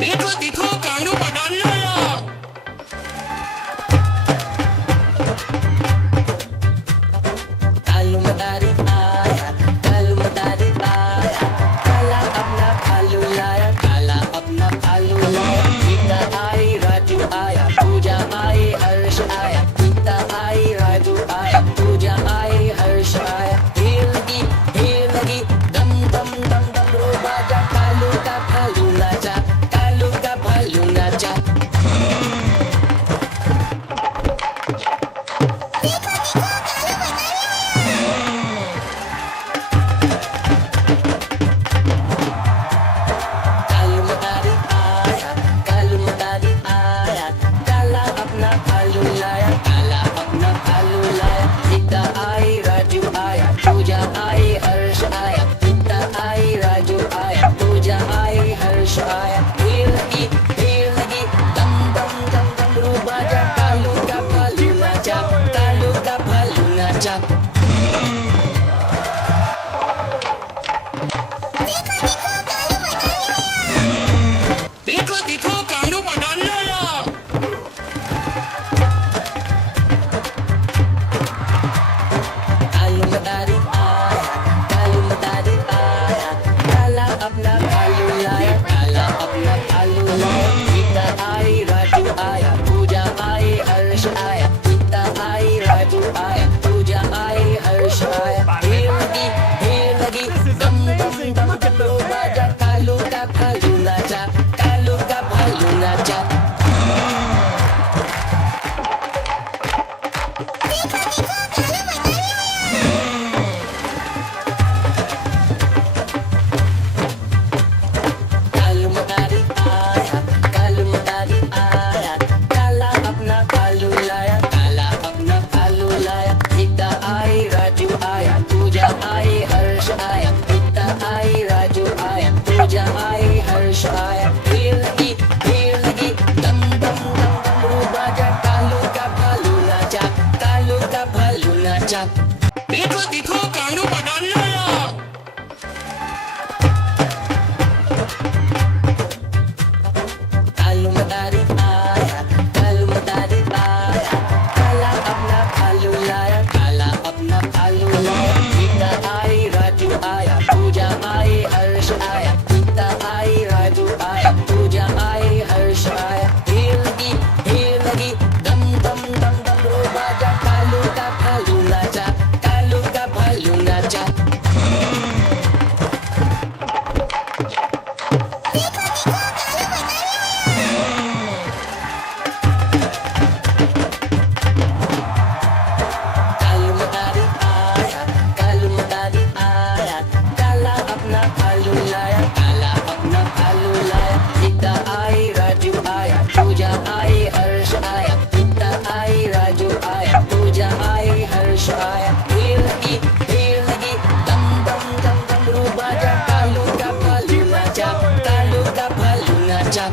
देखो देखो कानू बदल लाया। कालू मदारी आया, कालू मदारी आया, काला अपना भालू लाया, काला अपना भालू लाया। गीता आई, राजू आया, पूजा आई, हर्ष आया। गीता आई, राजू आया, पूजा आई, हर्ष आया। भीड़ लगी, दम दम दम दम रो बाजा। कालू का भालू नाचा, कालू का भालू नाचा। कालू मदारी आया, कालू मदारी आया, काला अपना भालू लाया, काला अपना भालू लाया। गीता आई, राजू आया, पूजा आई, हर्ष आया। गीता आई, राजू आया, पूजा आई, हर्ष आया। भीड़ लगी, दम दम दम दम रू बाजा। कालू का भालू नाचा, कालू का भालू नाचा। देखो देखो कानू बदल लाया। कालू मदारी आया, कालू मदारी आया, काला अपना भालू लाया, काला अपना भालू लाया। गीता आई, राजू आया, पूजा आई, हर्ष आया। गीता आई, राजू आया, पूजा आई, हर्ष आया। भीड़ लगी, दम दम दम दम रो बाजा। कालू का भालू नाचा, कालू का भालू नाचा। कालू मदारी आया, कालू मदारी आया, काला अपना भालू लाया, काला अपना भालू लाया। गीता आई, राजू आया, पूजा आई, हर्ष आया। गीता आई, राजू आया, पूजा आई, हर्ष आया। भीड़ लगी, दम दम दम दम रू बाजा। कालू का भालू नाचा, कालू का भालू नाचा। देखो देखो कानू बदल लाया। कालू मदारी आया, कालू मदारी आया, काला अपना भालू लाया, काला अपना भालू लाया। गीता आई, राजू आया, पूजा आई, हर्ष आया। गीता आई, राजू आया, पूजा आई, हर्ष आया। भीड़ लगी, दम दम दम दम रो बाजा। कालू का भालू नाचा, कालू का भालू नाचा। कालू मदारी आया, कालू मदारी आया, काला अपना भालू लाया, काला अपना भालू लाया। गीता आई, राजू आया, पूजा आई, हर्ष आया। गीता आई, राजू आया, पूजा आई, हर्ष आया। भीड़ लगी, दम दम दम दम रू बाजा। कालू का भालू नाचा, कालू का भालू नाचा।